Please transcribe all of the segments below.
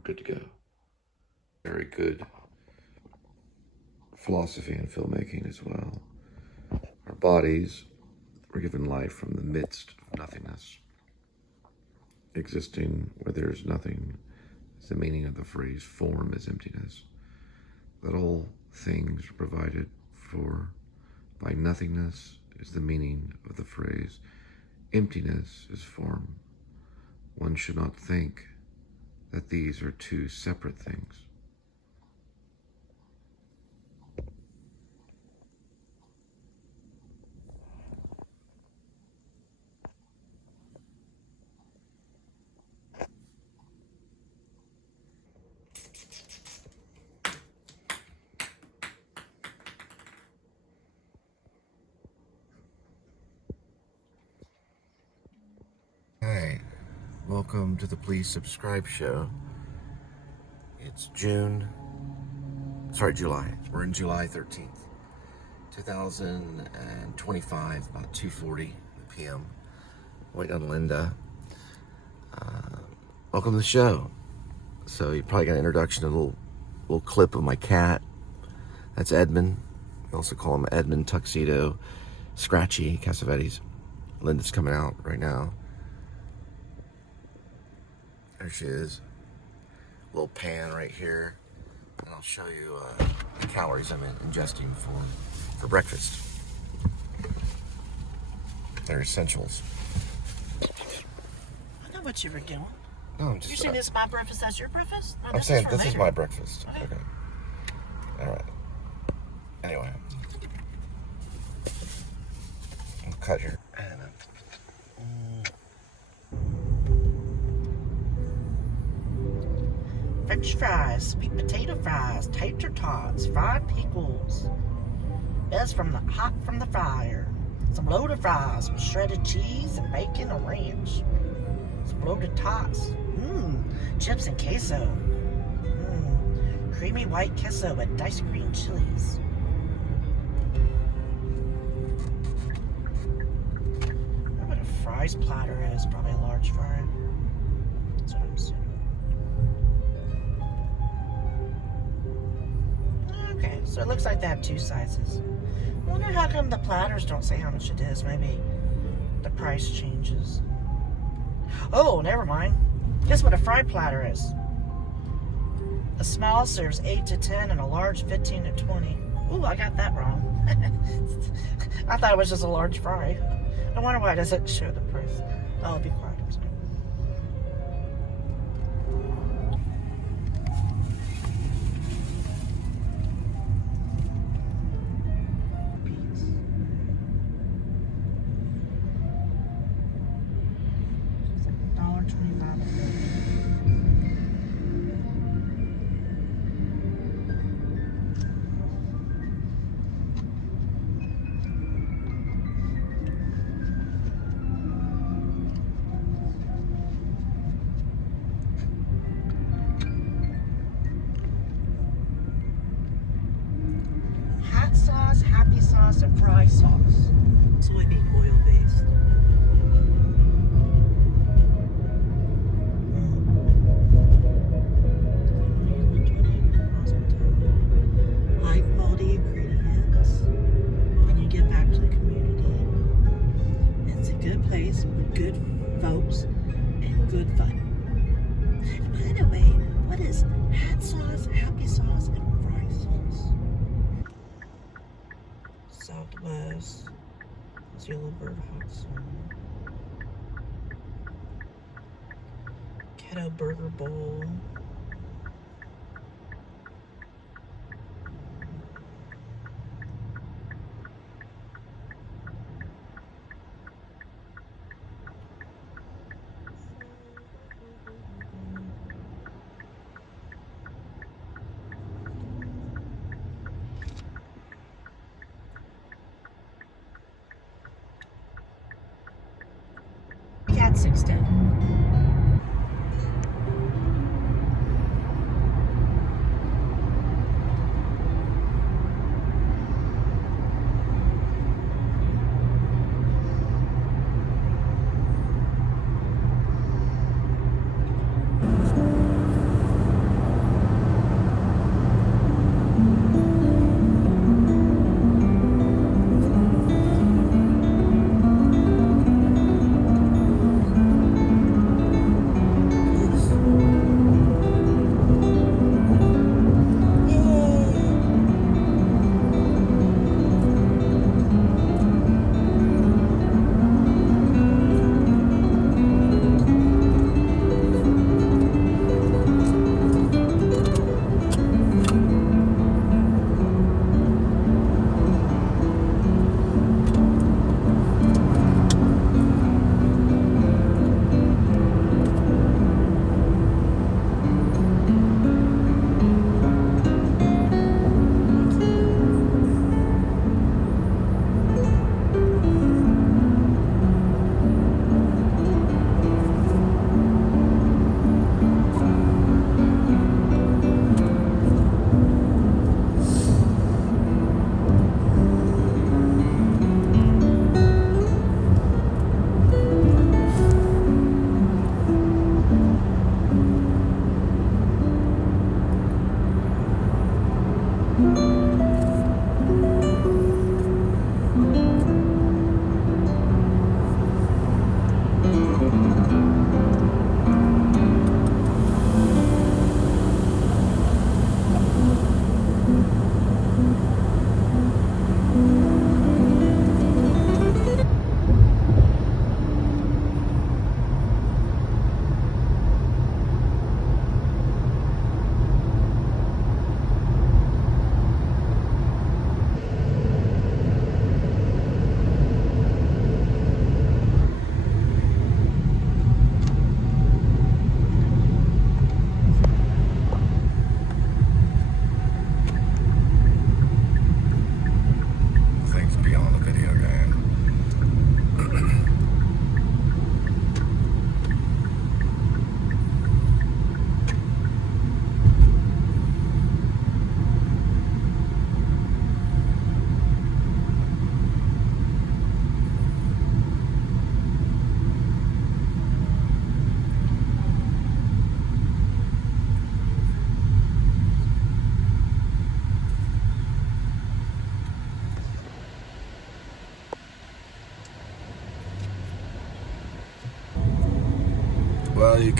we're good to go. Very good philosophy in filmmaking as well. Our bodies were given life from the midst of nothingness. Existing where there's nothing is the meaning of the phrase form is emptiness. That all things are provided for by nothingness is the meaning of the phrase emptiness is form. One should not think that these are two separate things. Hey, welcome to the Please Subscribe show. It's July. We're in July 13th, 2025, about 2:40 p.m. Waiting on Linda. Welcome to the show. So you probably got an introduction, a little clip of my cat. That's Edmund. We also call him Edmund Tuxedo Scratchy Cassavetes. Linda's coming out right now. There she is. A little pan right here. And I'll show you the calories I'm ingesting for breakfast. They're essentials. I know what you were doing. No, I'm just... You're saying this is my breakfast, that's your breakfast? No, I'm saying this is my breakfast. Okay. All right. Anyway. I'll cut here. French fries, sweet potato fries, tater tots, fried pickles. Best hot from the fryer. Some loaded fries with shredded cheese and bacon and ranch. Some loaded tots. Chips and queso. Creamy white queso with diced green chilies. I wonder what a fries platter is. Probably a large fry. That's what I'm assuming. Okay, so it looks like they have two sizes. I wonder how come the platters don't say how much it is. Maybe the price changes. Oh, never mind. Guess what a fry platter is? A small serves 8 to 10 and a large 15 to 20. Ooh, I got that wrong. I thought it was just a large fry. I wonder why it doesn't show the price. Oh, be quiet. I'm sorry. Sauce, happy sauce, and fry sauce. Soybean oil based. High quality ingredients. When you get back to the community, it's a good place with good folks and good fun. And by the way, what is hot sauce, happy sauce, and fry sauce? Southwest, Yellowbird hot sauce, Keto Burger Bowl, Cat 610.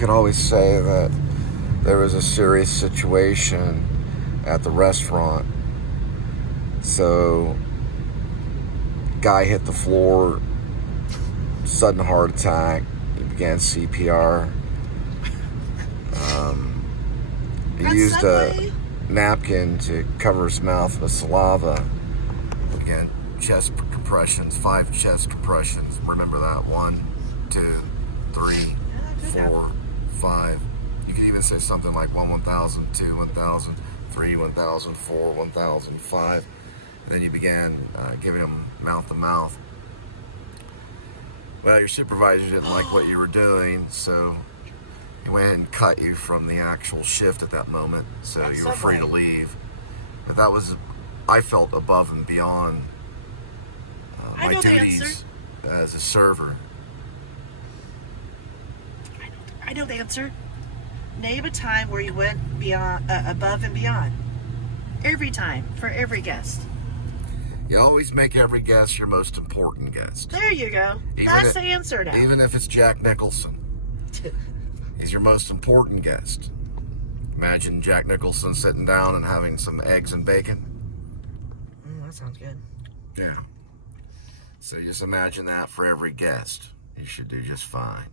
could always say that there was a serious situation at the restaurant. So, guy hit the floor, sudden heart attack. He began CPR. He used a napkin to cover his mouth with saliva. Again, chest compressions, 5 chest compressions. Remember that? 1, 2, 3, 4, 5. You could even say something like 1, 1,000, 2, 1,000, 3, 1,000, 4, 1,000, 5. And then you began giving him mouth to mouth. Well, your supervisor didn't like what you were doing, so he went ahead and cut you from the actual shift at that moment, so you were free to leave. But that was, I felt, above and beyond my duties as a server. I know the answer. Name a time where you went beyond, above and beyond. Every time, for every guest. You always make every guest your most important guest. There you go. That's the answer now. Even if it's Jack Nicholson. He's your most important guest. Imagine Jack Nicholson sitting down and having some eggs and bacon. That sounds good. Yeah. So just imagine that for every guest. You should do just fine.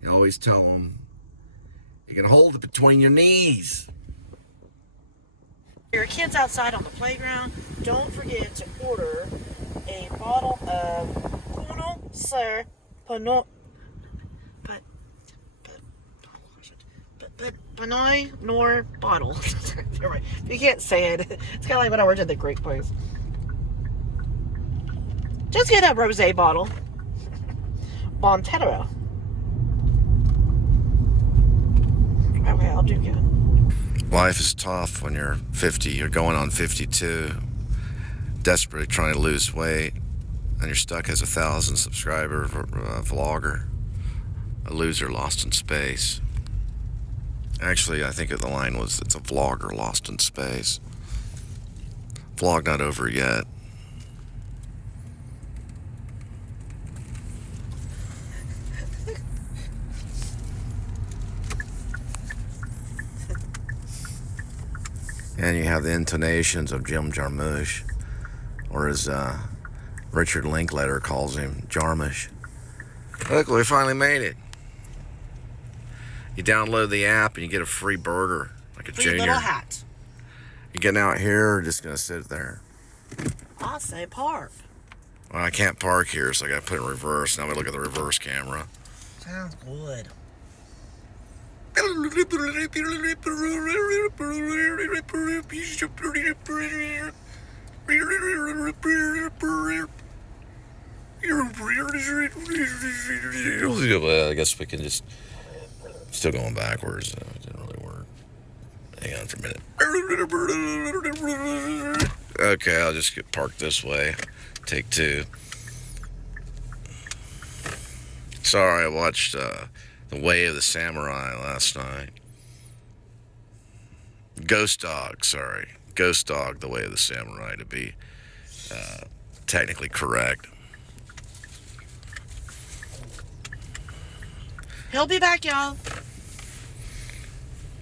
You always tell them, you can hold it between your knees. Your kids outside on the playground, don't forget to order a bottle of Panoy nor bottle. You can't say it. It's kind of like when I worked at the Greek place. Just get a rosé bottle. Bontero. Okay, I'll do good. Life is tough when you're 50. You're going on 52. Desperately trying to lose weight. And you're stuck as a 1,000 subscriber vlogger. A loser lost in space. Actually, I think the line was, it's a vlogger lost in space. Vlog not over yet. And you have the intonations of Jim Jarmusch, or as Richard Linklater calls him, Jarmusch. Look, we finally made it. You download the app and you get a free burger, like a free junior. Little hat. You getting out here or just gonna sit there? I'll say park. Well, I can't park here, so I gotta put it in reverse. Now we look at the reverse camera. Sounds good. I guess we can just... Still going backwards. It didn't really work. Hang on for a minute. Okay, I'll just get parked this way. Take 2. Sorry, I watched The Way of the Samurai last night. Ghost Dog, sorry. Ghost Dog, The Way of the Samurai, to be technically correct. He'll be back, y'all.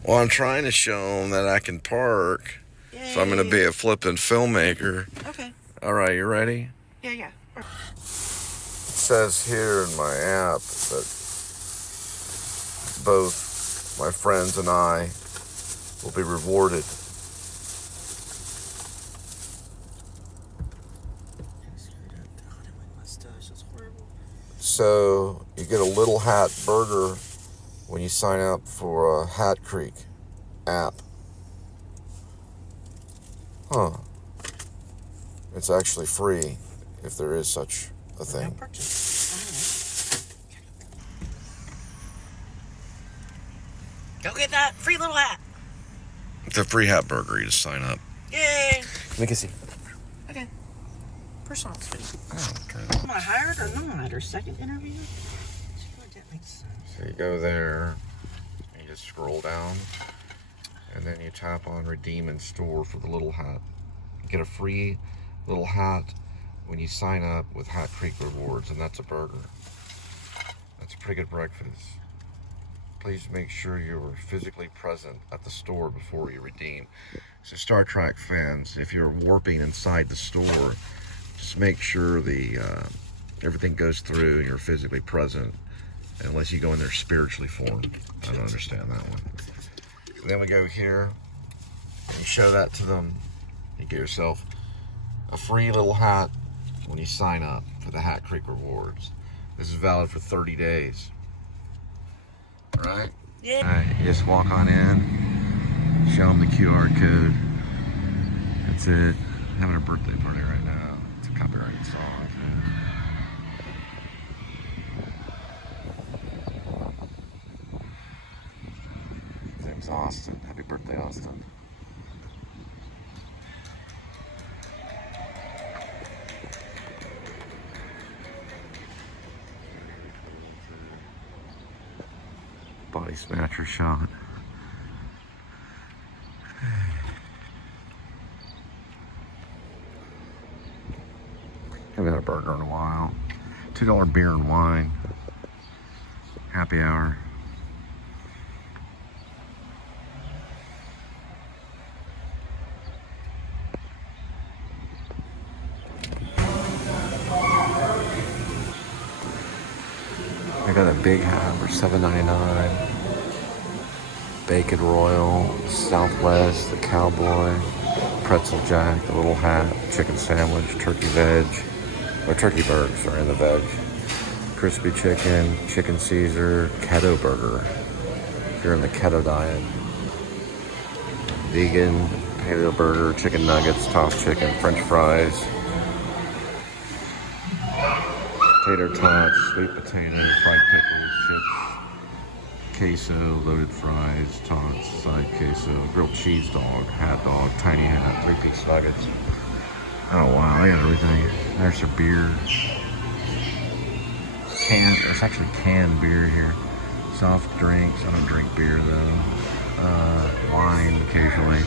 Well, I'm trying to show him that I can park. Yay. If I'm going to be a flippin' filmmaker. Okay. All right, you ready? Yeah. It says here in my app that both my friends and I will be rewarded. So you get a Little Hat burger when you sign up for a Hat Creek app. Huh. It's actually free, if there is such a thing. Go get that free little hat. It's a free hat burger, you just sign up. Yay. Make a see. Okay. Personal space. Oh, okay. Am I hired or not? Or second interview? That makes sense. So you go there, and you just scroll down, and then you tap on Redeem and Store for the Little Hat. You get a free Little Hat when you sign up with Hat Creek Rewards, and that's a burger. pretty good breakfast. Please make sure you're physically present at the store before you redeem. So Star Trek fans, if you're warping inside the store, just make sure everything goes through and you're physically present, unless you go in there spiritually formed. I don't understand that one. Then we go here and you show that to them. You get yourself a free little hat when you sign up for the Hat Creek Rewards. This is valid for 30 days. Right? Yeah. Alright, you just walk on in, show them the QR code. That's it. Having a birthday party right now. It's a copyrighted song. His name's Austin. Happy birthday, Austin. Body snatcher shot. Haven't had a burger in a while. $2 beer and wine. Happy hour. I got a big hat for $7.99. Bacon Royal, Southwest, the Cowboy, Pretzel Jack, the little hat, chicken sandwich, turkey veg, or turkey burgers are in the veg. Crispy chicken, chicken Caesar, keto burger. If you're in the keto diet. Vegan, paleo burger, chicken nuggets, tossed chicken, french fries. Tater tots, sweet potato, fried pickles, chips, queso, loaded fries, tots, side queso, grilled cheese dog, hat dog, tiny hat, 3-piece nuggets. Oh wow, I got everything. There's your beer. There's actually canned beer here. Soft drinks, I don't drink beer though. Wine occasionally.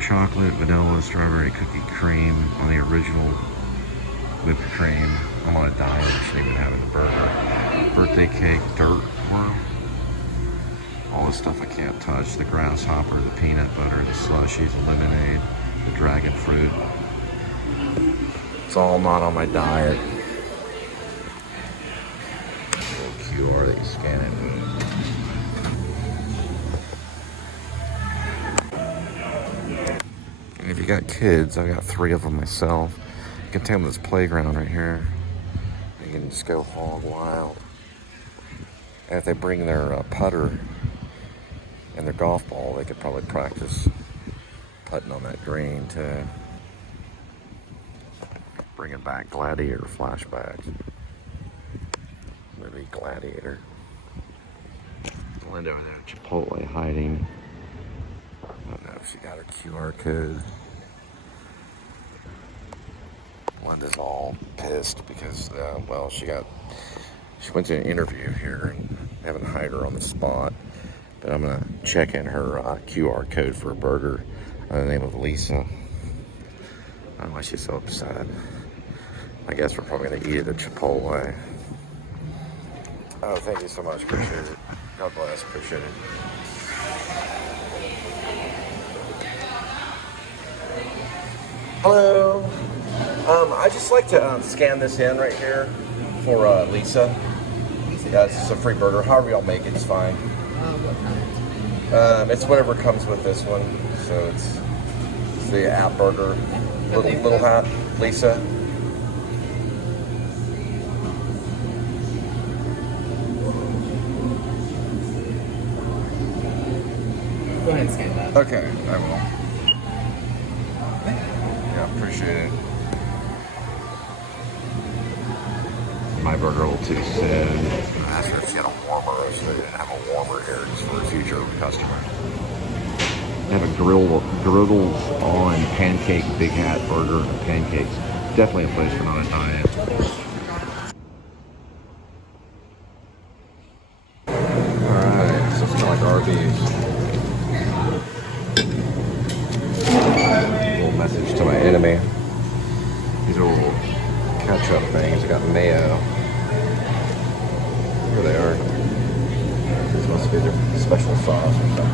Chocolate, vanilla, strawberry, cookie cream on the original whipped cream. I'm on a diet, shouldn't even having the burger. Birthday cake, dirt worm. All the stuff I can't touch. The grasshopper, the peanut butter, the slushies, the lemonade, the dragon fruit. It's all not on my diet. Little QR that you scan it. And if you got kids, I've got 3 of them myself. You can take them to this playground right here. You can just go hog wild. And if they bring their putter and their golf ball, they could probably practice putting on that green too. Bringing back Gladiator flashbacks. Maybe Gladiator. Linda over there at Chipotle hiding. I don't know if she got her QR code. Linda's all pissed because, well, she went to an interview here and haven't hired her on the spot. But I'm gonna check in her QR code for a burger by the name of Lisa. I don't know why she's so upset. I guess we're probably gonna eat it at Chipotle. Oh, thank you so much, appreciate it. God bless, appreciate it. Hello. I just like to scan this in right here for Lisa. Yeah, it's a free burger. However y'all make it, it's fine. It's whatever comes with this one. So it's the app burger. Little hat, Lisa. Go ahead and scan that. Okay, I will. Yeah, appreciate it. My burger a little too soon. I asked her if she had a warmer, so they didn't have a warmer here just for a future customer. They have a grilled on pancake big hat burger and pancakes. Definitely a place for not a diet. Alright, so it's kind of like Arby's. Little message to my enemy. These are little ketchup things. I got mayo. Here they are. be their special sauce or something.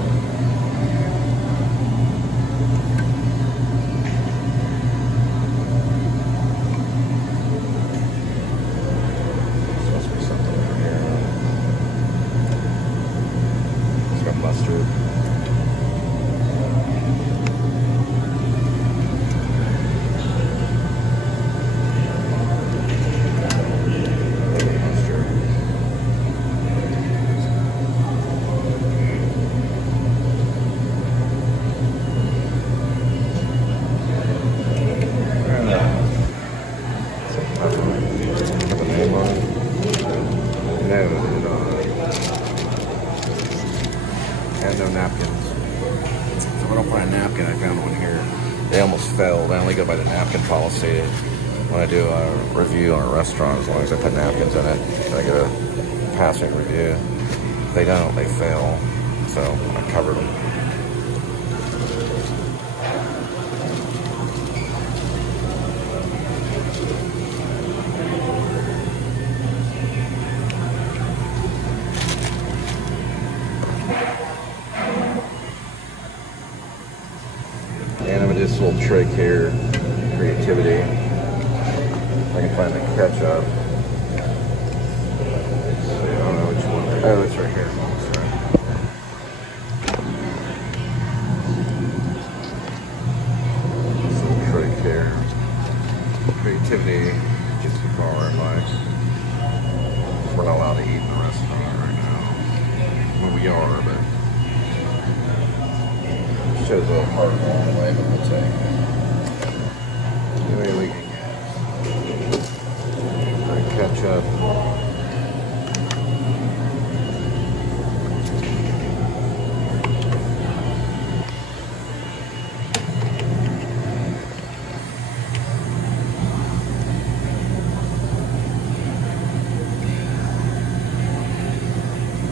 Supposed to be something over here. It's got mustard. No napkins. So if I don't find a napkin, I found one here. They almost failed. I only go by the napkin policy when I do a review on a restaurant, as long as I put napkins in it. I get a passing review. If they don't, they fail. So I covered them. And I'm gonna do this little trick here, creativity. If I can find the ketchup. So I don't know which one. Oh, it's right here. That's right. This little trick here. Creativity gets too far in life. We're not allowed to eat in the restaurant right now. Well, we are, but shows a little hard along the way, but we'll take it. Anyway, we can get ketchup.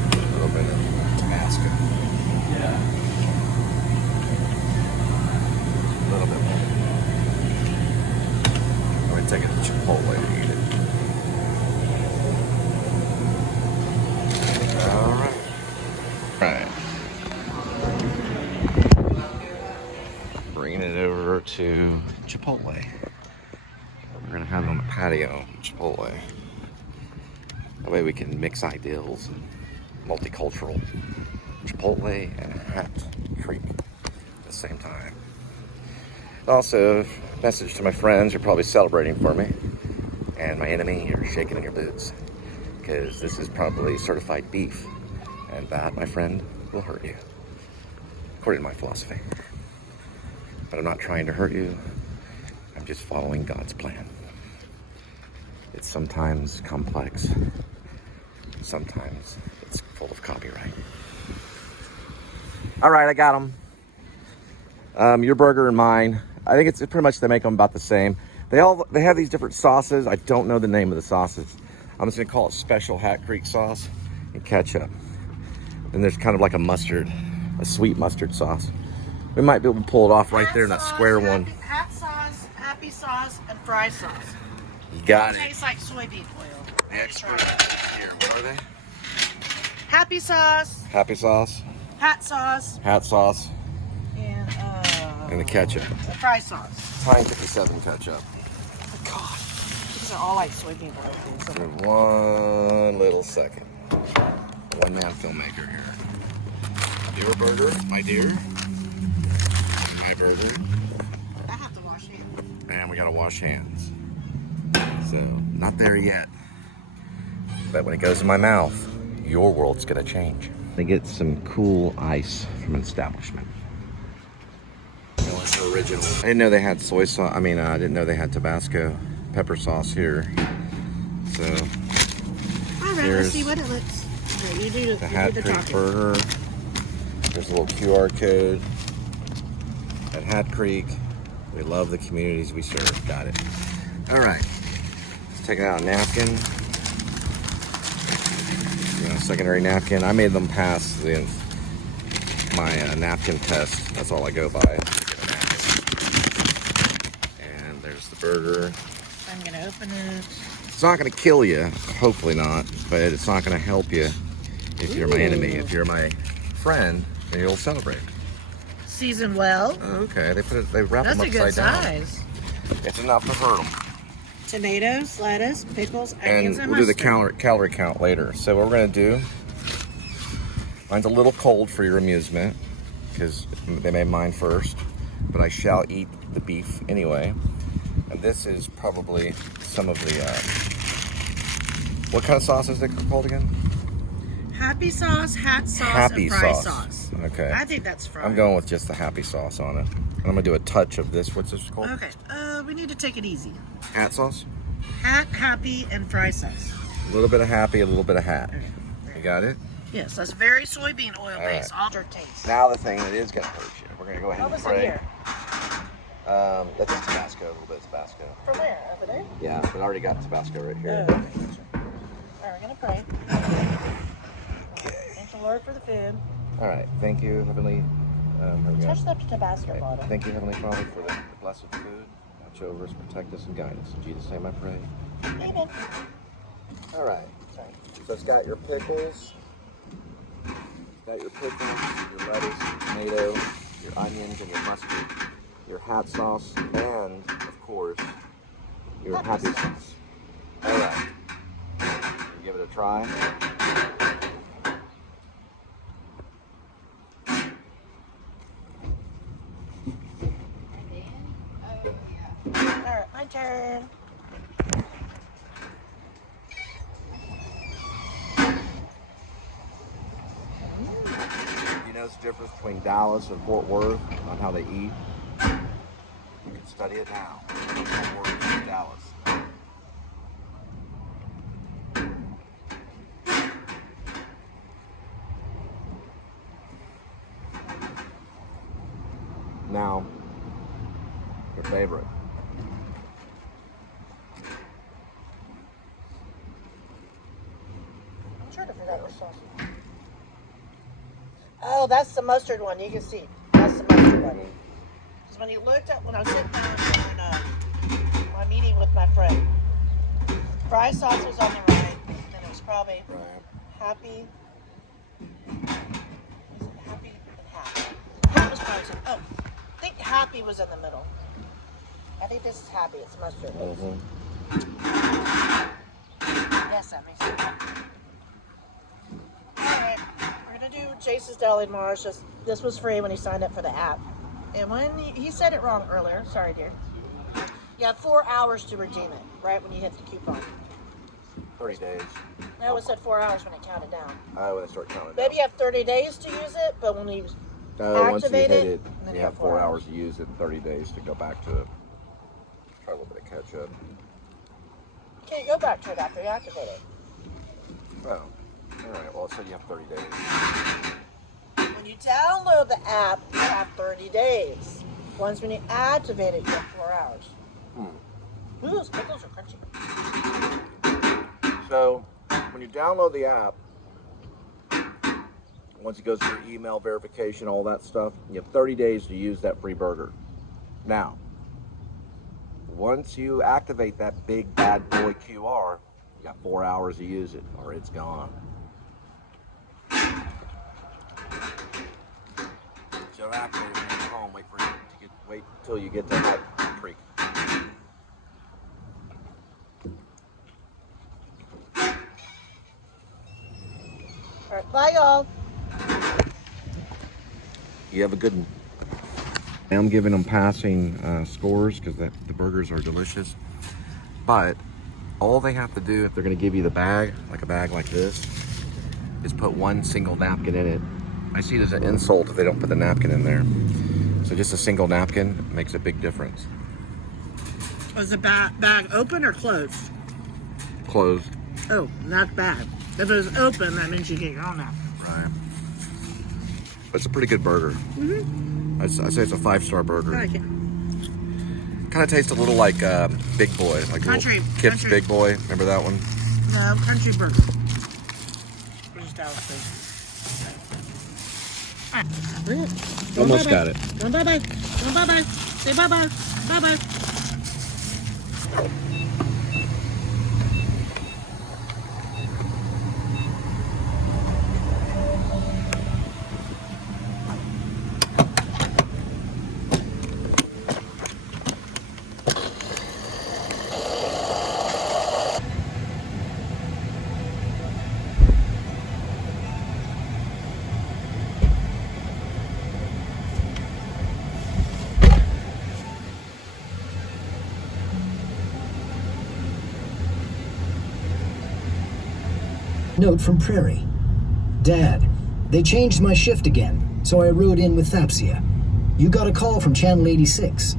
A little bit of Tabasco. A little bit more. I'm going to take it to Chipotle to eat it. Alright. Alright. Bringing it over to Chipotle. We're going to have it on the patio in Chipotle. That way we can mix ideals and multicultural. Chipotle and Hat Creek at the same time. Also, message to my friends, you're probably celebrating for me. And my enemy, you're shaking in your boots. Because this is probably certified beef. And that, my friend, will hurt you. According to my philosophy. But I'm not trying to hurt you. I'm just following God's plan. It's sometimes complex. Sometimes it's full of copyright. All right, I got them. Your burger and mine. I think it's pretty much, they make them about the same. They have these different sauces. I don't know the name of the sauces. I'm just gonna call it Special Hat Creek sauce and ketchup. And there's kind of like a mustard, a sweet mustard sauce. We might be able to pull it off right there in that square one. Hat sauce, happy sauce, and fry sauce. You got it. Tastes like soybean oil. Expert. Here, what are they? Happy sauce, Happy sauce, hat sauce, hat sauce, and the ketchup. the fry sauce. Time 57 ketchup. God, these are all like soybean oil things. For one little second. One man filmmaker here. Your burger, my dear. My burger. I have to wash hands. And we gotta wash hands. So, not there yet. But when it goes in my mouth, your world's gonna change. They get some cool ice from an establishment. It's original. I didn't know they had soy sauce. I didn't know they had Tabasco pepper sauce here. So, All right, let's see what it looks. Okay, you do the Hat Creek burger. There's a little QR code. At Hat Creek, we love the communities we serve. Got it. All right. Let's take out a napkin. Secondary napkin. I made them pass my napkin test. That's all I go by. And there's the burger. I'm gonna open it. It's not gonna kill you, hopefully not, but it's not gonna help you If you're my enemy, if you're my friend, then you'll celebrate. Season well. Okay, they wrap That's them a good upside down. size. It's enough to hurt them. Tomatoes, lettuce, pickles, And onions, and we'll do the mustard. calorie count later. So what we're gonna do, mine's a little cold for your amusement, because they made mine first, but I shall eat the beef anyway. And this is probably some of the, what kind of sauce is it called again? Happy sauce, hat sauce, Happy and fry sauce. sauce. Okay. I think that's fried. I'm going with just the happy sauce on it. And I'm gonna do a touch of this, what's this called? Okay, we need to take it easy. Hat sauce? Hat, happy, and fry sauce. A little bit of happy, a little bit of hat. Okay. You got it? Yes, that's very soybean oil based. right. All your taste. Now the thing that is gonna hurt you. We're gonna go ahead What and was in pray. here? That's just Tabasco, a little bit of Tabasco. From where? Over there? Yeah, but I already got Tabasco right here. Oh, okay. All right, we're gonna pray. Thank the Lord for the food. All right, thank you, Heavenly. Here we go. Touch the Tabasco Okay. bottle. Thank you, Heavenly Father, for the blessed food. Watch over us, protect us, and guide us. In Jesus' name I pray. Amen. All right. Sorry. So it's got your pickles, your lettuce, your tomato, your onions, and your mustard, your hat sauce, and, of course, your happy sauce. All right. You give it a try. All right, my turn. You know the difference between Dallas and Fort Worth on how they eat? You can study it now. Fort Worth and Dallas. Now, your favorite. I'm trying to figure out which sauce. Oh, that's the mustard one. You can see. That's the mustard one. Because when you looked at when I was sitting down in my meeting with my friend, fry sauce was on the right, and it was probably happy. Is it happy and hat? Hat was probably I think happy was in the middle. I think this is happy. It's mustard. Yes, that makes sense. Alright, we're gonna do Jace's Deli tomorrow. This was free when he signed up for the app. And when he said it wrong earlier, sorry dear. You have 4 hours to redeem it, right when you hit the coupon. 30 days. No, it said 4 hours when it counted down. When I start counting. Maybe you have 30 days to use it, but when you Once you activate hit it, it, then you have 4 hours to use it and 30 days to go back to it. Try a little bit of catch up. You can't go back to it after you activate it. Oh, all right. Well, it said you have 30 days. When you download the app, you have 30 days. Once when you activate it, you have 4 hours. Ooh, those pickles are crunchy. So, when you download the app, once it goes to your email verification, all that stuff, you have 30 days to use that free burger. Now, once you activate that big bad boy QR, you got 4 hours to use it, or it's gone. So after you get home, wait till you get to Hot Creek. All right, bye y'all. You have a good one. I'm giving them passing scores because the burgers are delicious. But all they have to do if they're going to give you the bag, like a bag like this, is put one single napkin in it. I see it as an insult if they don't put the napkin in there. So just a single napkin makes a big difference. Was the bag open or closed? Closed. Oh, not bad. If it was open, that means you get your own napkin. Right. But it's a pretty good burger. Mm-hmm. I'd say it's a 5-star burger. I like it. Kind of tastes a little like Big Boy, like Country. Kip's Big Boy. Remember that one? No, country burger. Which is Dallas, please. Almost got it. Go bye-bye. Go bye-bye. Say bye-bye. Bye-bye. Note from Prairie. Dad, they changed my shift again, so I rode in with Thapsia. You got a call from Channel 86.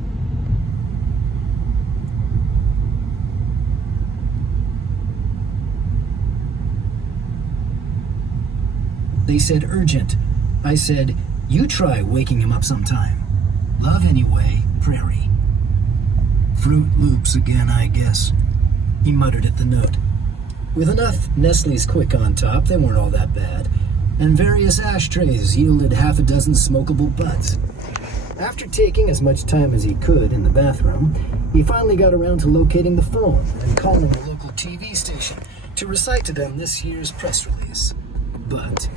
They said urgent. I said, you try waking him up sometime. Love anyway, Prairie. Fruit Loops again, I guess. He muttered at the note. With enough Nestle's Quick on top, they weren't all that bad, and various ashtrays yielded half a dozen smokable butts. After taking as much time as he could in the bathroom, he finally got around to locating the phone and calling the local TV station to recite to them this year's press release. But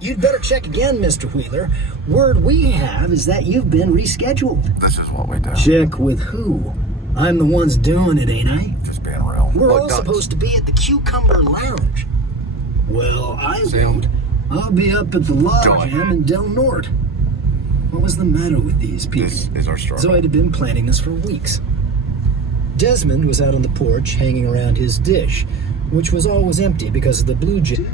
you'd better check again, Mr. Wheeler. Word we have is that you've been rescheduled. This is what we do. Check with who? I'm the ones doing it, ain't I? Just being real. We're Look, all don't- supposed to be at the Cucumber Lounge. Well, I won't. I'll be up at the Lodge Joy. Jam in Del Norte. What was the matter with these people? This is our struggle. Zoid had been planning this for weeks. Desmond was out on the porch hanging around his dish, which was always empty because of the blue jay.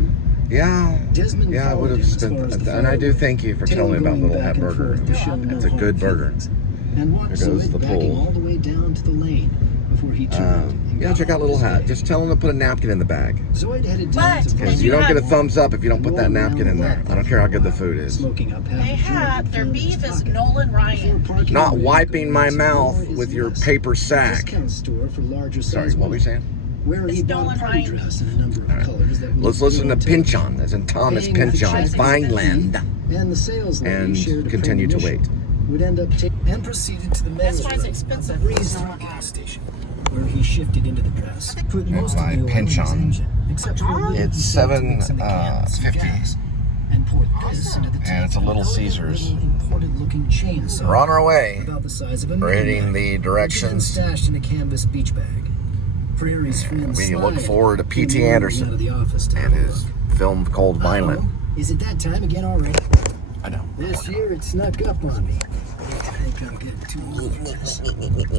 Yeah, Desmond I would have followed him as spent, far as the and I do firewood, thank you for tail telling me about going Little back Hat and Burger. forth to show no It's a hard good burger. feelings, and watched There goes Zoid the backing pole. all the way down to the lane before he turned. and Yeah, got check out on Little his Hat. way. Just tell them to put a napkin in the bag. Zoid headed down But to Because Did you don't get a have- thumbs up if you don't put that napkin in there. I don't care how good the food is. Smoking up half They a had joint their in his beef is pocket. Nolan Before Ryan. parking Not away, wiping my going mouth to with his your mess. paper A sack. discount store for larger Sorry, size what were you saying? Where he It's bought Nolan a party Ryan. dress in a number of colors that would Let's look listen good to on television. Pynchon, as in Thomas Paying with the Pynchon, check Vineland, and the sales lady and shared a continue to wait. premonition. Would end up and proceeded to the That's men's why it's room expensive. at the Breeze gas station, where he shifted into the dress. Put most of by the oil in his Pynchon. engine, except for a little It's he filled to mix in the cans and 7.50. gas, and poured this into the tank. And it's a Little with Caesars. little imported-looking chainsaw We're on our way. about the size of a We're hitting mini-Mac, the which had been directions. stashed in a canvas beach bag. Prairie's friend We look Slide forward to came P.T. rolling Anderson out of the office to and have a his look. film called Vineland. Is it that time again already? I know. This year it snuck up on me. I think I'm getting too old for this.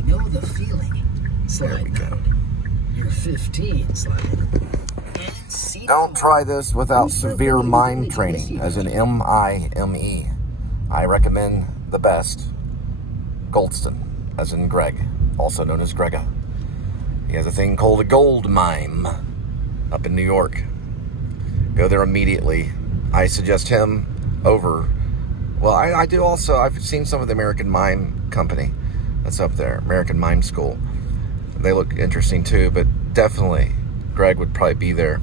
Know the feeling. Slide note. You're 15, Slide. And see Don't the- try this without severe mime training, as in M-I-M-E. I recommend the best, Goldston, as in Greg, also known as Grega. He has a thing called a gold mime up in New York. Go there immediately. I suggest him over. Well, I do also. I've seen some of the American Mime Company that's up there, American Mime School. They look interesting too, but definitely Greg would probably be there.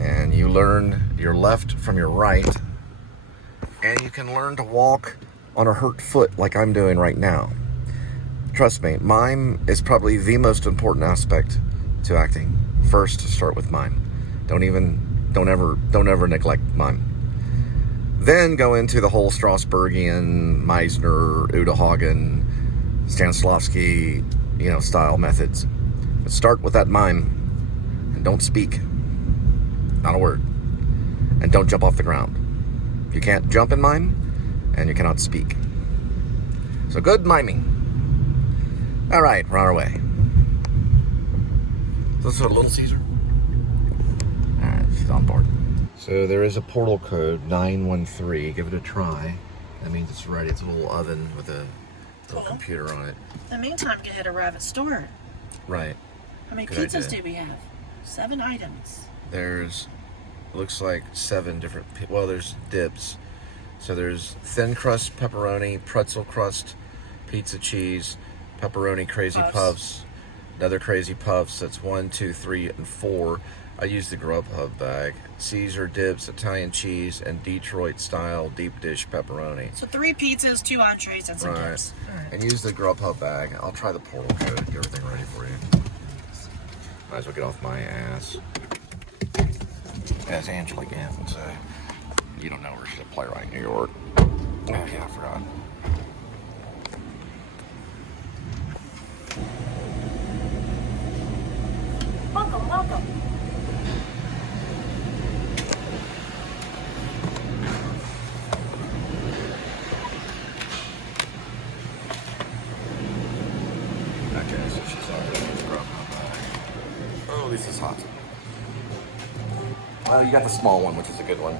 And you learn your left from your right, and you can learn to walk on a hurt foot like I'm doing right now. Trust me, mime is probably the most important aspect to acting. First, start with mime. Don't ever neglect mime. Then go into the whole Strasbergian, Meisner, Udo Hagen, Stanislavski, style methods. But start with that mime, and don't speak. Not a word. And don't jump off the ground. You can't jump in mime, and you cannot speak. So good miming. All right, we're on our way. So this is a Little Caesar. All right, she's on board. So there is a portal code 913. Give it a try. That means it's ready. It's a little oven with a little computer on it. In the meantime, go ahead and arrive at store. Right. How many Good pizzas idea. do we have? 7 items. There's, looks like 7 different, well, there's dips. So there's thin crust pepperoni, pretzel crust, pizza cheese, pepperoni crazy puffs, another crazy puffs. That's 1, 2, 3, and 4. I use the Grubhub bag. Caesar dips, Italian cheese, and Detroit style deep dish pepperoni. So 3 pizzas, 2 entrees, and some Right. dips. All right. And use the Grubhub bag. I'll try the portal code. Get everything ready for you. Might as well get off my ass. As Angela Gant would say. You don't know her. She's a playwright in New York. Oh, yeah, I forgot. Welcome. Okay, so she's already in the Grubhub bag. Oh, this is hot. Well, you got the small one, which is a good one.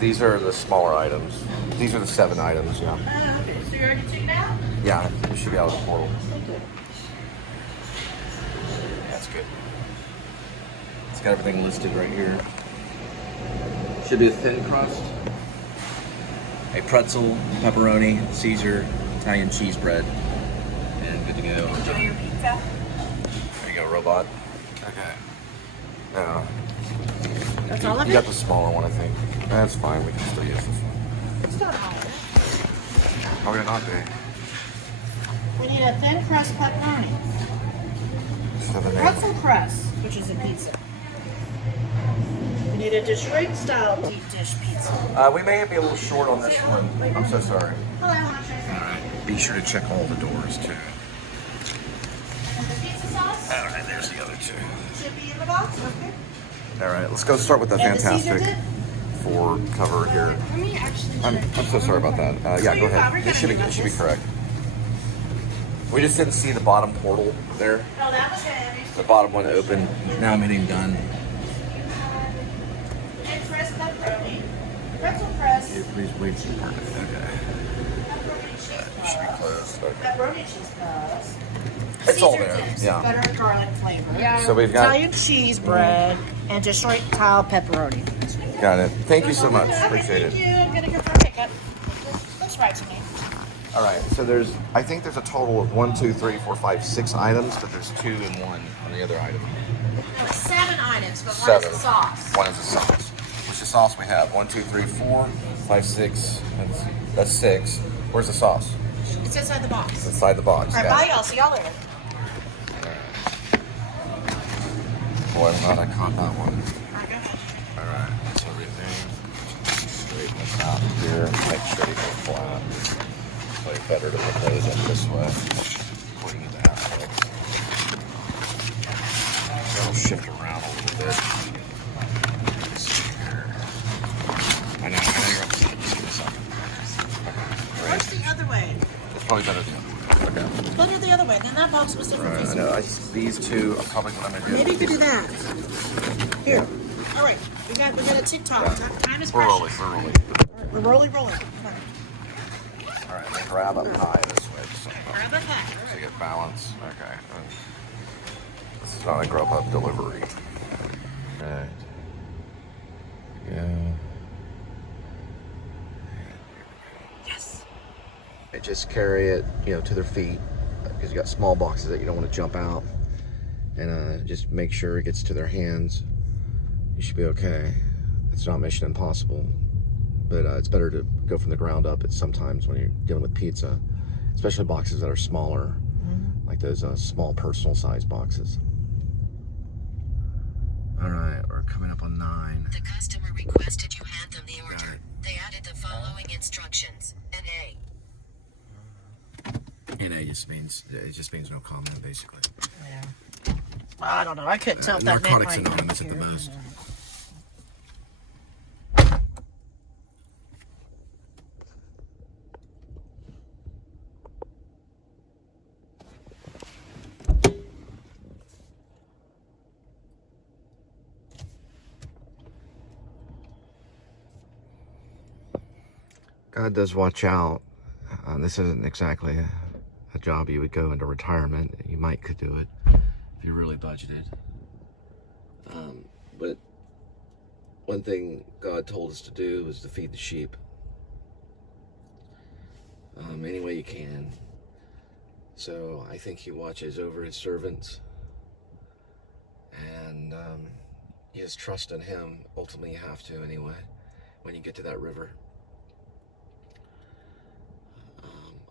These are the smaller items. These are the 7 items, yeah. Okay, so you're ready to take it out? Yeah, it should be out of the portal. That's good. It's got everything listed right here. Should be a thin crust, a pretzel, pepperoni, Caesar, Italian cheese bread, and good to go. Enjoy your pizza. There you go, robot. Okay. Now, That's all of you it? got the smaller one, I think. That's fine. We can still use this one. It's not all of it. How would it not be? We need a thin crust pepperoni. 7, 8. Pretzel crust, which is a pizza. We need a Detroit style deep dish pizza. We may be a little short on this one. I'm so sorry. Hello. Alright. Be sure to check all the doors, too. And the pizza sauce Alright, there's the other 2. should be in the box, okay? Alright, let's go start with the And the Caesar fantastic dip? 4 cover here. Let me actually I'm so sorry about that. Yeah, go ahead. It should be correct. We just didn't see the bottom portal there. Oh, that was heavy. The bottom one open. Now I'm hitting done. And crust pepperoni. Pretzel crust. Please wait for the part. Okay. Pepperoni cheese Should be crust. closed. Okay. Pepperoni cheese crust. It's all Caesar there. dips, Yeah. butter and garlic flavor. So we've got Italian cheese bread and Detroit style pepperoni. got it. Thank you so much. Appreciate Thank it. you. I'm gonna go for a pickup. Looks right to me. All right. So I think there's a total of 1, 2, 3, 4, 5, 6 items, but there's 2 and 1 on the other item. There were 7 items, but 1 7. is the sauce. 1 is the sauce. What's the sauce we have? 1, 2, 3, 4, 5, 6. That's 6. Where's the sauce? It's inside the box. It's inside the box. All right, Got bye, it. y'all. See y'all later. Boy, I'm glad I caught that one. All right, go ahead. All right. That's everything. Straighten this out here. Make sure they go flat. It's better to put those in this way. According to that. It'll shift around a little bit. Let's see here. I know you're upset. Just give me a second. Okay. Where's the other way? It's probably better the other way. Okay. It's better the other way. Then that box was different. Right, I facing. know. These 2 are probably what I'm going to do. Maybe you could do that. Here. All right. We got a TikTok. Time is We're precious. rolling. All right, we're rolling. Come on. All right, then grab up high this way. So Grab a pack. you get balance. Okay. This is not a grub up delivery. Right. Yeah. Yes. Just carry it, to their feet, because you got small boxes that you don't want to jump out, and just make sure it gets to their hands. You should be okay. It's not mission impossible, but it's better to go from the ground up. It's sometimes when you're dealing with pizza, especially boxes that are smaller, like those small personal size boxes. All right, we're coming up on 9. The customer requested you hand them the order. They added the following instructions. NA. NA just means no comment, basically. Yeah. Well, I don't know. I couldn't tell if that meant Narcotics like Anonymous at the most. God does watch out. This isn't exactly a job you would go into retirement. You could do it if you really budgeted. But one thing God told us to do was to feed the sheep. Any way you can. So I think he watches over his servants. And you just trust in him. Ultimately you have to anyway, when you get to that river.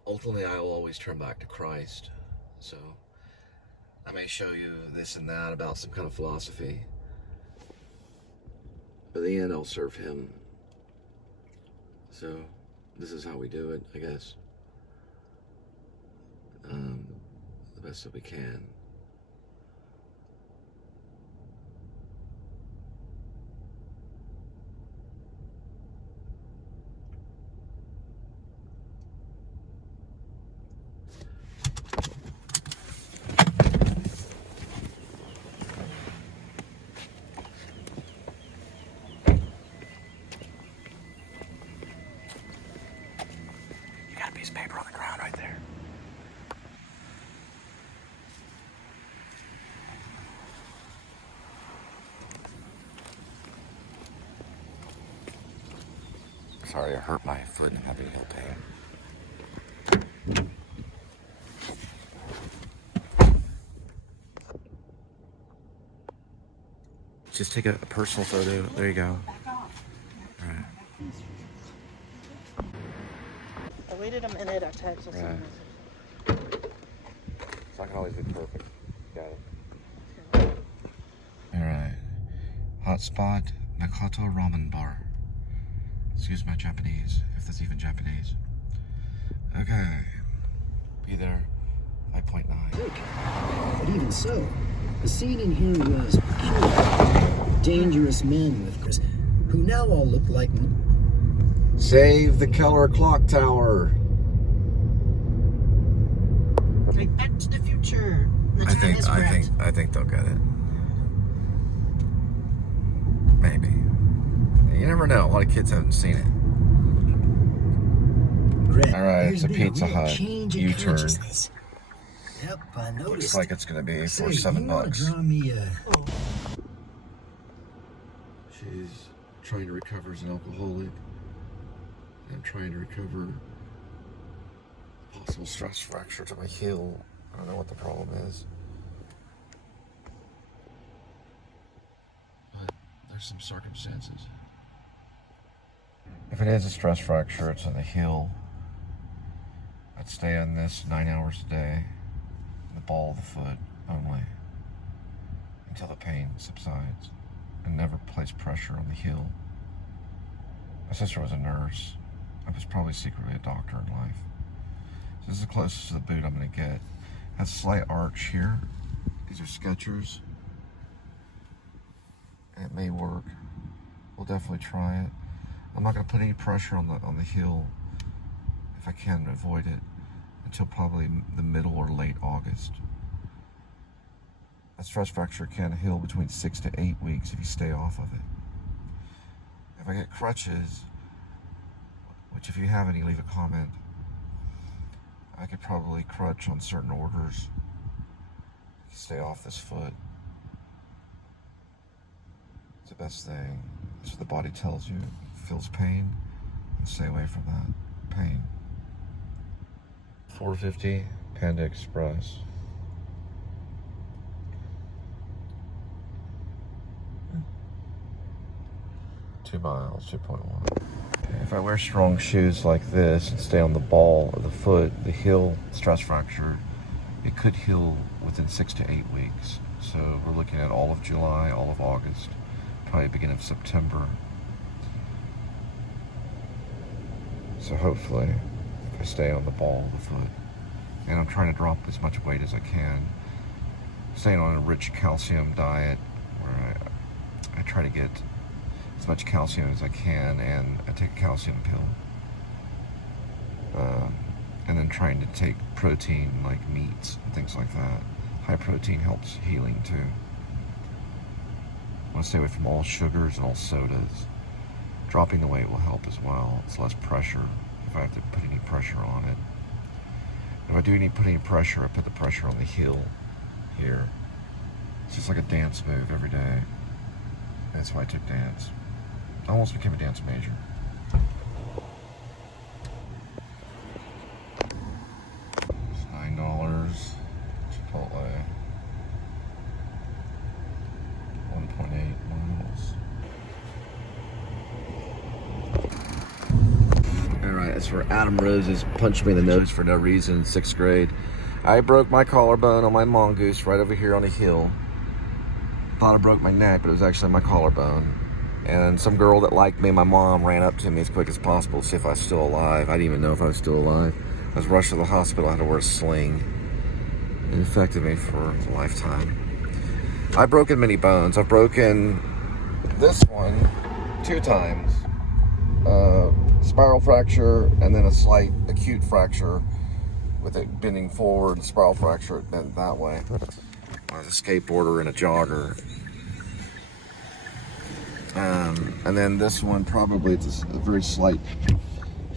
Ultimately, I will always turn back to Christ. So I may show you this and that about some kind of philosophy, but in the end, I'll serve him. So this is how we do it, I guess. The best that we can. piece of paper on the ground right there. Sorry, I hurt my foot and having heel pain. Just take a personal photo. There you go. All right. I waited a minute. I texted Right. It's not gonna always be perfect. Got it. All right. Hotspot Nakato Ramen Bar. Excuse my Japanese, if that's even Japanese. Okay. Be there. 5.9. But even so, the scene in here was peculiar. Dangerous men with Chris, who now all look like... Save the Keller clock tower. Like Back to the Future. The time is correct. I think they'll get it. Maybe. You never know. A lot of kids haven't seen it. Greg, All right, there's it's a been Pizza real Hut change in U-turn. consciousness. Yep, I noticed. Looks like it's gonna be Say, for $7. you want to draw me a... She's trying to recover as an alcoholic. I'm trying to recover possible stress fracture to my heel. I don't know what the problem is. But there's some circumstances. If it is a stress fracture, it's in the heel. I'd stay on this 9 hours a day, the ball of the foot only, until the pain subsides, and never place pressure on the heel. My sister was a nurse. I was probably secretly a doctor in life. So this is the closest to the boot I'm going to get. It has a slight arch here. These are Skechers. And it may work. We'll definitely try it. I'm not going to put any pressure on the heel, if I can avoid it, until probably the middle or late August. A stress fracture can heal between 6 to 8 weeks if you stay off of it. If I get crutches, which if you have any, leave a comment. I could probably crutch on certain orders. Stay off this foot. It's the best thing. That's what the body tells you. It feels pain, and stay away from that pain. 450 Panda Express. 2 miles, 2.1. If I wear strong shoes like this and stay on the ball of the foot, the heel stress fracture, it could heal within 6 to 8 weeks. So we're looking at all of July, all of August, probably beginning of September. So hopefully, if I stay on the ball of the foot, and I'm trying to drop as much weight as I can, staying on a rich calcium diet where I try to get as much calcium as I can, and I take a calcium pill. And then trying to take protein like meats and things like that. High protein helps healing too. I want to stay away from all sugars and all sodas. Dropping the weight will help as well. It's less pressure if I have to put any pressure on it. If I do need to put any pressure, I put the pressure on the heel here. It's just like a dance move every day. That's why I took dance. I almost became a dance major. It's $9. Chipotle. 1.8 miles. Alright, it's for Adam Rose's punched me in the nose for no reason in 6th grade. I broke my collarbone on my mongoose right over here on a hill. Thought I broke my neck, but it was actually my collarbone. And some girl that liked me, my mom, ran up to me as quick as possible to see if I was still alive. I didn't even know if I was still alive. I was rushed to the hospital. I had to wear a sling. It affected me for a lifetime. I've broken many bones. I've broken this one 2 times. Spiral fracture, and then a slight acute fracture with it bending forward. Spiral fracture, it bent that way. I was a skateboarder and a jogger. And then this one, probably it's a very slight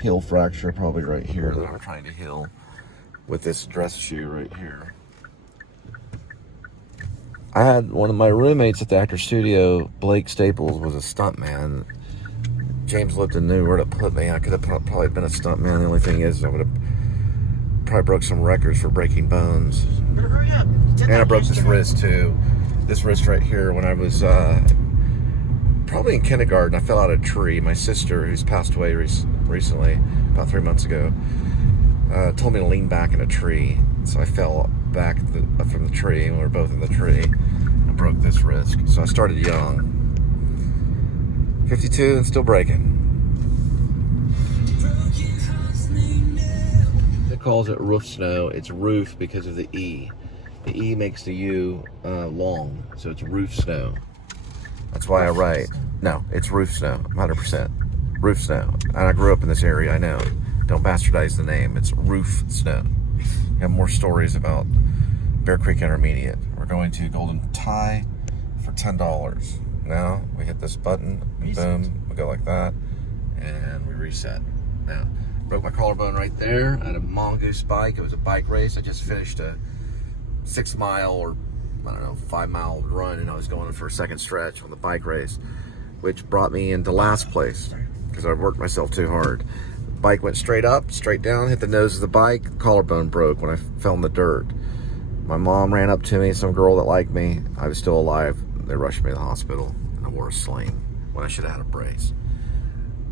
heel fracture probably right here that I'm trying to heal with this dress shoe right here. I had one of my roommates at the Actor Studio, Blake Staples, was a stuntman. James Lipton knew where to put me. I could have probably been a stuntman. The only thing is I would have probably broke some records for breaking bones. Hurry up. And I broke this wrist too. This wrist right here when I was probably in kindergarten. I fell out of a tree. My sister, who's passed away recently, about 3 months ago, told me to lean back in a tree. So I fell back from the tree, and we were both in the tree. I broke this wrist. So I started young. 52 and still breaking. They calls it roof snow. It's roof because of the E. The E makes the U long, so it's roof snow. That's why I write. No, it's roof snow, 100%. Roof snow. And I grew up in this area, I know. Don't bastardize the name. It's roof snow. We have more stories about Bear Creek Intermediate. We're going to Golden Tie for $10. Now we hit this button, boom, we go like that, and we reset. Now, broke my collarbone right there. I had a mongoose bike. It was a bike race. I just finished a 6 mile or, I don't know, 5 mile run, and I was going for a second stretch on the bike race, which brought me into last place because I worked myself too hard. Bike went straight up, straight down, hit the nose of the bike, collarbone broke when I fell in the dirt. My mom ran up to me, some girl that liked me. I was still alive. They rushed me to the hospital, and I wore a sling when I should have had a brace.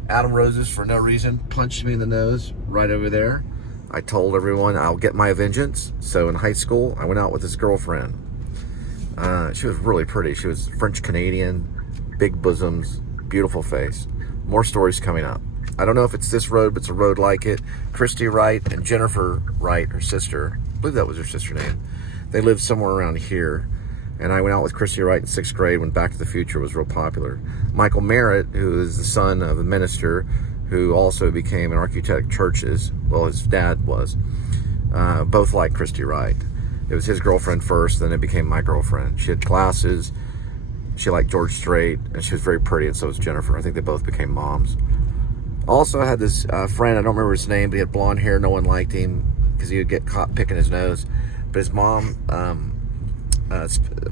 Adam Roses, for no reason, punched me in the nose right over there. I told everyone I'll get my vengeance. So in high school, I went out with this girlfriend. She was really pretty. She was French-Canadian, big bosoms, beautiful face. More stories coming up. I don't know if it's this road, but it's a road like it. Christy Wright and Jennifer Wright, her sister, I believe that was her sister name. They lived somewhere around here. And I went out with Christy Wright in 6th grade when Back to the Future was real popular. Michael Merritt, who is the son of a minister who also became an architect of churches, well, his dad was, both liked Christy Wright. It was his girlfriend first, then it became my girlfriend. She had glasses, she liked George Strait, and she was very pretty, and so was Jennifer. I think they both became moms. Also, I had this friend, I don't remember his name, but he had blonde hair. No one liked him because he would get caught picking his nose. But his mom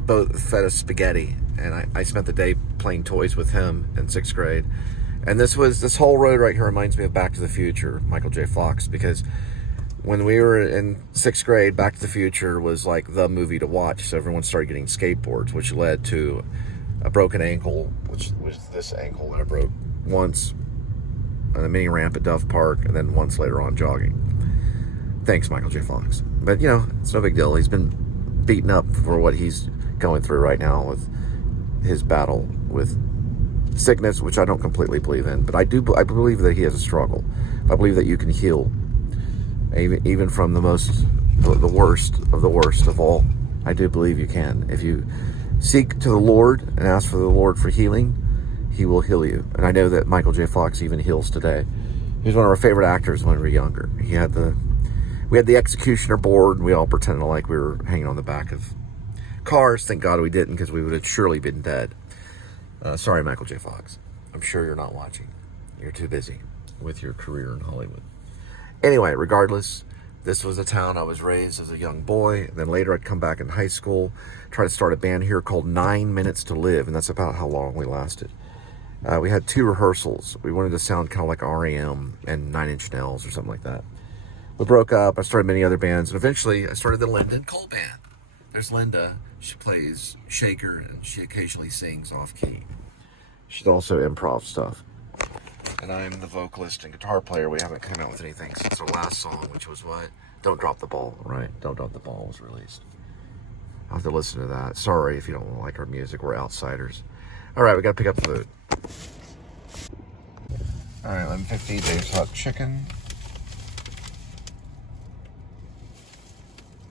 both fed us spaghetti, and I spent the day playing toys with him in 6th grade. And this whole road right here reminds me of Back to the Future, Michael J. Fox, because when we were in 6th grade, Back to the Future was like the movie to watch. So everyone started getting skateboards, which led to a broken ankle, which was this ankle that I broke once on a mini ramp at Dove Park, and then once later on jogging. Thanks, Michael J. Fox. But, you know, it's no big deal. He's been beaten up for what he's going through right now with his battle with sickness, which I don't completely believe in. But I believe that he has a struggle. I believe that you can heal, even from the worst of the worst of all. I do believe you can. If you seek to the Lord and ask for the Lord for healing, he will heal you. And I know that Michael J. Fox even heals today. He was one of our favorite actors when we were younger. We had the executioner board, and we all pretended like we were hanging on the back of cars. Thank God we didn't, because we would have surely been dead. Sorry, Michael J. Fox. I'm sure you're not watching. You're too busy with your career in Hollywood. Anyway, regardless, this was a town I was raised as a young boy. Then later I'd come back in high school, try to start a band here called 9 Minutes to Live, and that's about how long we lasted. We had 2 rehearsals. We wanted to sound kind of like R.E.M. and 9 Inch Nails or something like that. We broke up. I started many other bands, and eventually I started the Linda and Cole Band. There's Linda. She plays shaker, and she occasionally sings off-key. She's also improv stuff. And I'm the vocalist and guitar player. We haven't come out with anything since our last song, which was what? Don't Drop the Ball, right? Don't Drop the Ball was released. I'll have to listen to that. Sorry if you don't like our music. We're outsiders. All right, we got to pick up the food. All right, 11:50, Dave's Hot Chicken.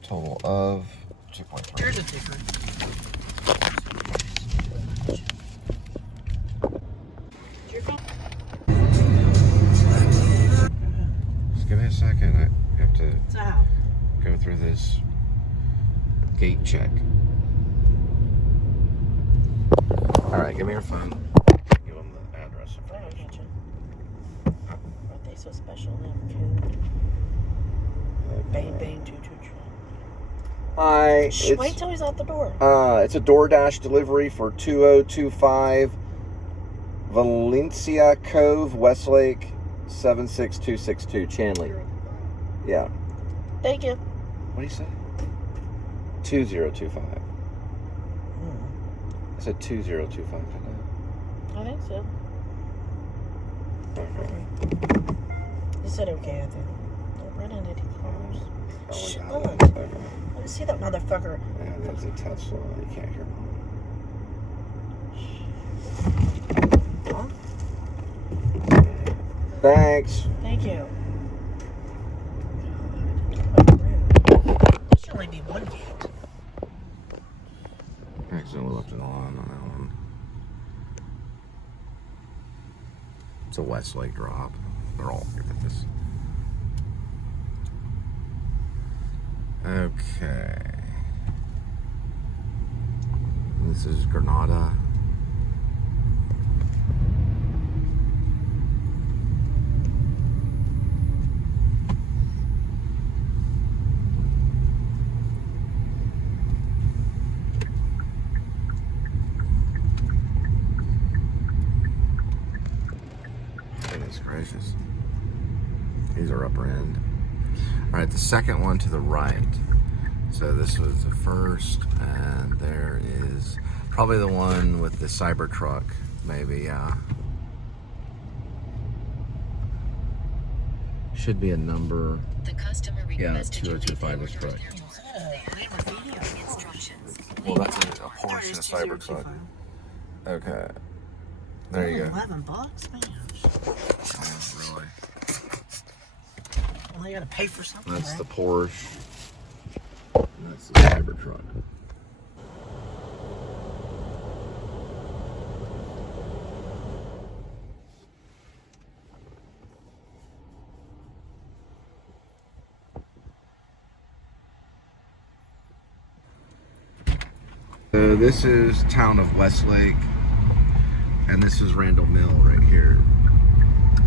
Total of 2.3. Here's a ticker. Just give me a second. I have to So how? go through this gate check. All right, give me your phone. Give them the address information. What they a special name code. Bang bang 222. Hi. Wait till he's out the door. It's a DoorDash delivery for 2025 Valencia Cove, Westlake 76262, Chanley. Yeah. Thank you. What do you say? 2025. I said 2025. I think so. Okay. You said okay, I think. Don't run into cars. Shut up. Okay. Let me see that motherfucker. Yeah, that's a Tesla. You can't hear me. Huh? Thanks. Thank you. God. There should only be one gate. I accidentally left it on that one. It's a Westlake drop. They're all here for this. Okay. This is Granada. Goodness gracious. These are upper end. All right, the second one to the right. So this was the first, and there is probably the one with the Cybertruck, maybe. Should be a number. The customer Yeah, requested you leave the 2025 is order correct. following instructions. Well, that's a Porsche and a Cybertruck. Okay. There you go. $11, man. Oh, really? Well, they gotta pay for something. That's right? the Porsche. And that's the Cybertruck. This is town of Westlake, and this is Randall Mill right here.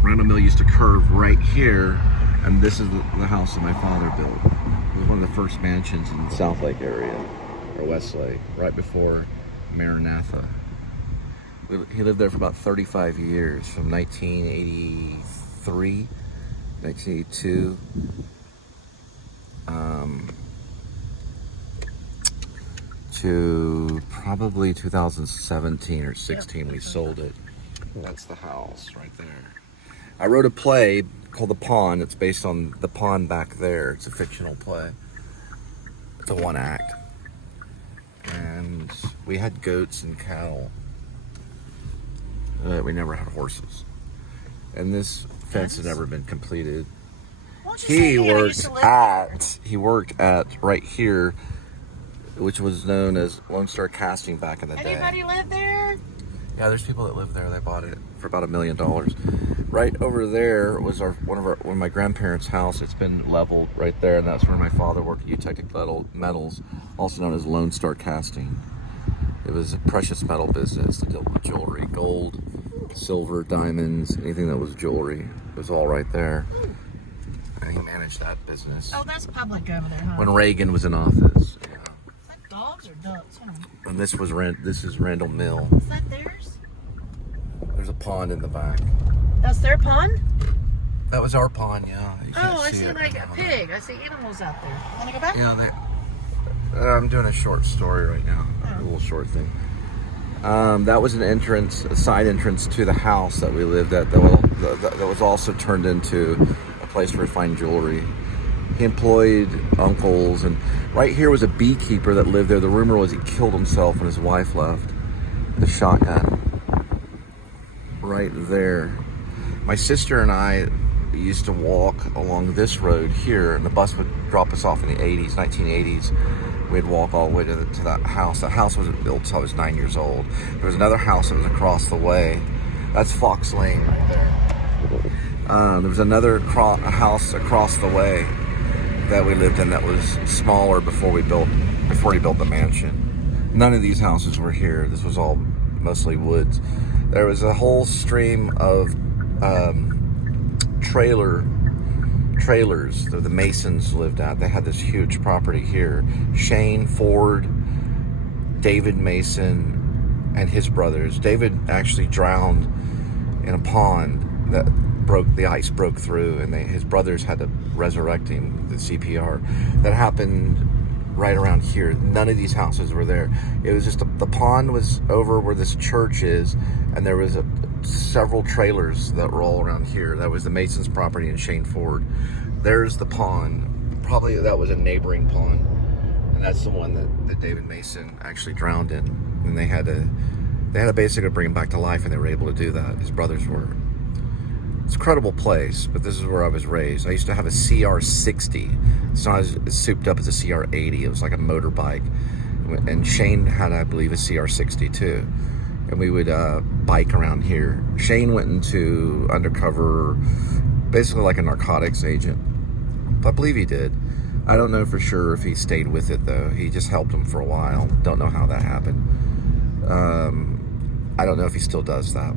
Randall Mill used to curve right here, and this is the house that my father built. It was one of the first mansions in the South Lake area, or Westlake, right before Maranatha. He lived there for about 35 years, from 1983, 1982. To probably 2017 or 16, we sold it. That's the house right there. I wrote a play called The Pawn. It's based on The Pawn back there. It's a fictional play. It's a one act. And we had goats and cattle. We never had horses. And this fence had never been completed. He worked at right here, which was known as Lone Star Casting back in the day. Anybody live there? Yeah, there's people that live there. They bought it for about $1 million. Right over there was one of my grandparents' house. It's been leveled right there, and that's where my father worked at Utech Metals, also known as Lone Star Casting. It was a precious metal business that dealt with jewelry, gold, silver, diamonds, anything that was jewelry. It was all right there. And he managed that business. Oh, that's public over there, huh? When Reagan was in office. Yeah. Is that dogs or ducks? And this is Randall Mill. Is that theirs? There's a pond in the back. That's their pond? That was our pond, yeah. You can't Oh, I see it. like a pig. I see animals out there. Wanna go back? Yeah, I'm doing a short story right now. A little short thing. That was a side entrance to the house that we lived at that was also turned into a place to refine jewelry. He employed uncles, and right here was a beekeeper that lived there. The rumor was he killed himself when his wife left. The shotgun. Right there. My sister and I used to walk along this road here, and the bus would drop us off in the 1980s. We'd walk all the way to that house. That house wasn't built until I was 9 years old. There was another house that was across the way. That's Fox Lane right there. There was another house across the way that we lived in that was smaller before he built the mansion. None of these houses were here. This was all mostly woods. There was a whole stream of trailers that the Masons lived at. They had this huge property here. Shane, Ford, David Mason, and his brothers. David actually drowned in a pond that the ice broke through, and his brothers had to resurrect him, the CPR. That happened right around here. None of these houses were there. It was just the pond was over where this church is, and there was several trailers that were all around here. That was the Masons' property and Shane Ford. There's the pond. Probably that was a neighboring pond, and that's the one that David Mason actually drowned in. And they had to basically bring him back to life, and they were able to do that. His brothers were. It's an incredible place, but this is where I was raised. I used to have a CR60. It's not as souped up as a CR80. It was like a motorbike. And Shane had, I believe, a CR60 too. And we would bike around here. Shane went into undercover, basically like a narcotics agent. I believe he did. I don't know for sure if he stayed with it, though. He just helped him for a while. Don't know how that happened. I don't know if he still does that.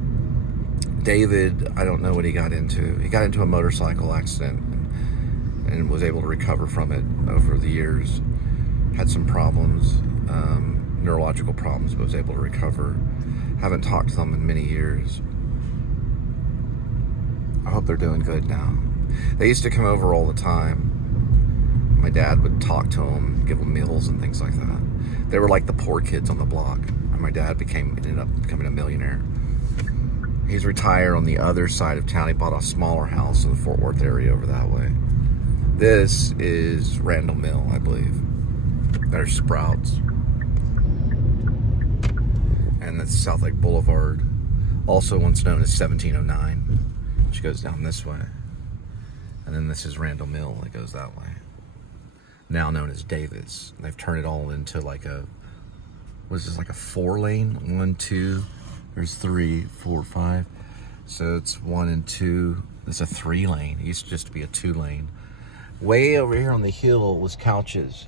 David, I don't know what he got into. He got into a motorcycle accident and was able to recover from it over the years. Had some problems, neurological problems, but was able to recover. Haven't talked to them in many years. I hope they're doing good now. They used to come over all the time. My dad would talk to them, give them meals and things like that. They were like the poor kids on the block. And my dad ended up becoming a millionaire. He's retired on the other side of town. He bought a smaller house in the Fort Worth area over that way. This is Randall Mill, I believe. There's Sprouts. And that's South Lake Boulevard, also once known as 1709, which goes down this way. And then this is Randall Mill that goes that way, now known as Davis. And they've turned it all into like a 4-lane? 1, 2, there's 3, 4, 5. So it's 1 and 2. It's a 3-lane. It used to just be a 2-lane. Way over here on the hill was Couches.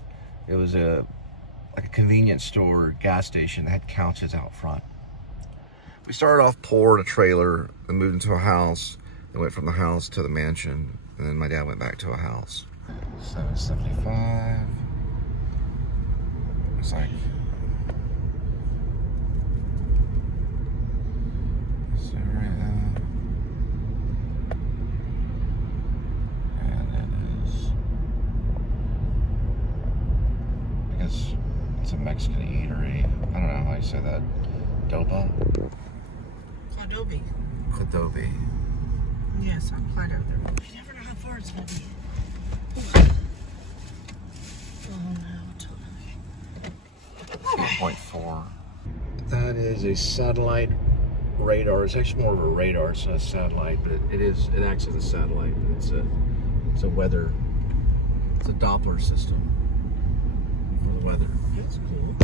It was like a convenience store, gas station that had couches out front. We started off poor in a trailer, then moved into a house, then went from the house to the mansion, and then my dad went back to a house. 775. It's like, so right now, and it is, I guess it's a Mexican eatery. I don't know how you say that. Doba? Adobe. Yes, I'm quite over there. You never know how far it's going to be. Oh no, totally. 2.4. That is a satellite radar. It's actually more of a radar. It's not a satellite, but it acts as a satellite. But it's a weather. It's a Doppler system for the weather. That's cool.